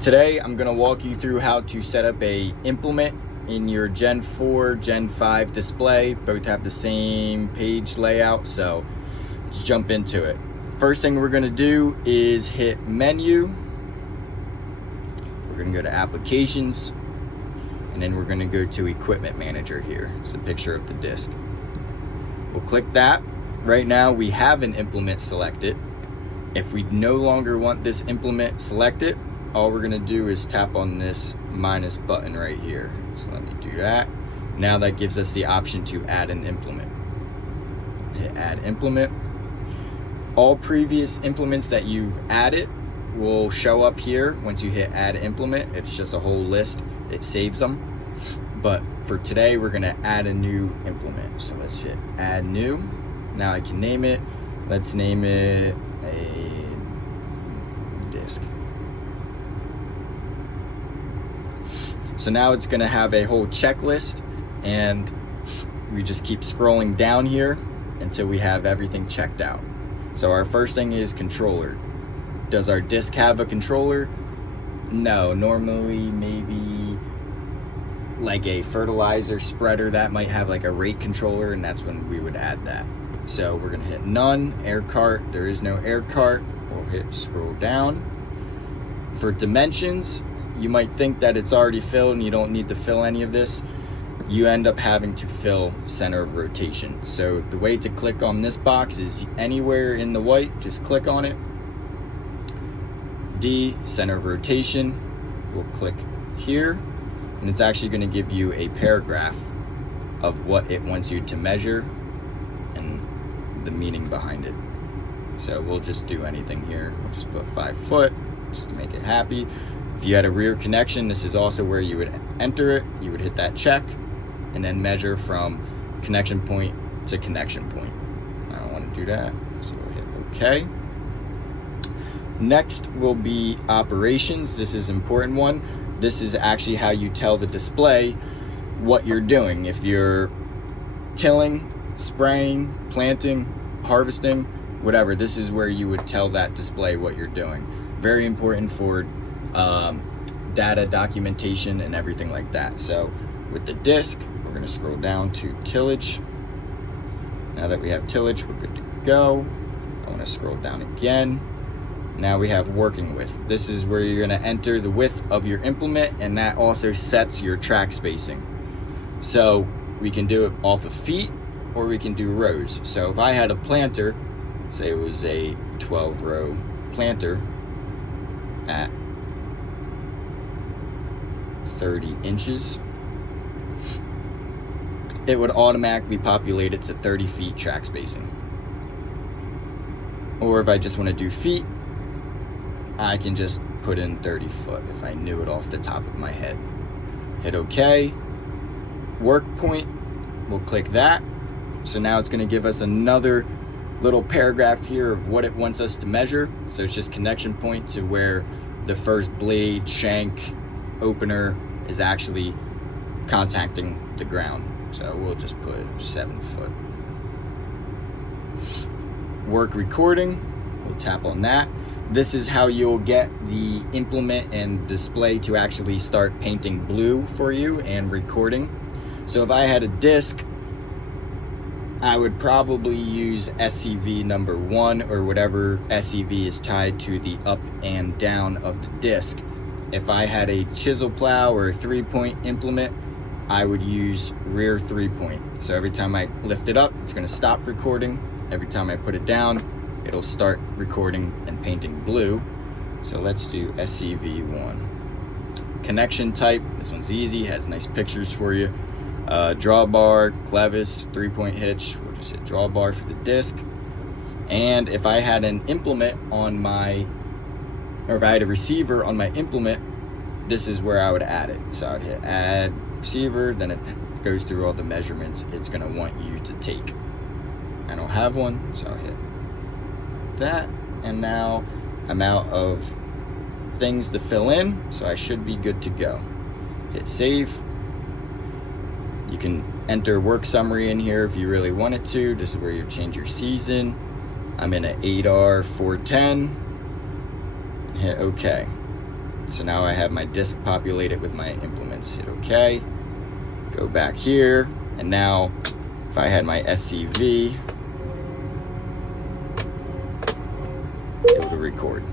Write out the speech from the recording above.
Today I'm going to walk you through how to set up a implement in your Gen 4, Gen 5 display. Both have the same page layout, so let's jump into it. First thing we're going to do is hit Menu. We're going to go to Applications, and then we're going to go to Equipment Manager here. It's a picture of the disk. We'll click that. Right now we have an implement selected. If we no longer want this implement selected, all we're gonna do is tap on this minus button right here. So let me do that. Now that gives us the option to add an implement. Hit Add Implement. All previous implements that you've added will show up here once you hit Add Implement. It's just a whole list. It saves them. But for today, we're gonna add a new implement. So let's hit Add New. Now I can name it. Let's name it a disk. So now it's going to have a whole checklist, and we just keep scrolling down here until we have everything checked out. So our first thing is controller. Does our disk have a controller? No, normally maybe like a fertilizer spreader that might have like a rate controller, and that's when we would add that. So we're going to hit none, air cart. There is no air cart. We'll hit scroll down. For dimensions, you might think that it's already filled and you don't need to fill any of this. You end up having to fill center of rotation. So the way to click on this box is anywhere in the white, just click on it. D, center of rotation. We'll click here, and it's actually going to give you a paragraph of what it wants you to measure and the meaning behind it. So we'll just do anything here. We'll just put 5 foot just to make it happy. If you had a rear connection, this is also where you would enter it. You would hit that check and then measure from connection point to connection point. I don't want to do that, so we'll hit OK. Next will be operations. This is an important one. This is actually how you tell the display what you're doing. If you're tilling, spraying, planting, harvesting, whatever, this is where you would tell that display what you're doing. Very important for data documentation and everything like that. So with the disk, we're going to scroll down to tillage. Now that we have tillage, we're good to go. I want to scroll down again. Now we have working width. This is where you're going to enter the width of your implement, and that also sets your track spacing. So we can do it off of feet, or we can do rows. So if I had a planter, say it was a 12-row planter at 30 inches, it would automatically populate it to 30 feet track spacing. Or if I just want to do feet, I can just put in 30 foot if I knew it off the top of my head. Hit OK. Work point, we'll click that. So now it's going to give us another little paragraph here of what it wants us to measure. So it's just connection point to where the first blade, shank, opener is actually contacting the ground. So we'll just put 7 foot. Work recording, we'll tap on that. This is how you'll get the implement and display to actually start painting blue for you and recording. So if I had a disk, I would probably use SCV number 1 or whatever SCV is tied to the up and down of the disk. If I had a chisel plow or a 3-point implement, I would use rear 3-point. So every time I lift it up, it's going to stop recording. Every time I put it down, it'll start recording and painting blue. So let's do SCV1. Connection type, this one's easy, has nice pictures for you. Drawbar, clevis, 3-point hitch. We'll just hit drawbar for the disk. And if I had an implement on my, or if I had a receiver on my implement, this is where I would add it. So I'd hit add receiver, then it goes through all the measurements it's gonna want you to take. I don't have one, so I'll hit that. And now I'm out of things to fill in, so I should be good to go. Hit save. You can enter work summary in here if you really wanted to. This is where you change your season. I'm in an 8R 410. Hit OK. So now I have my disk populated with my implements. Hit OK. Go back here, and now if I had my SCV, it would record.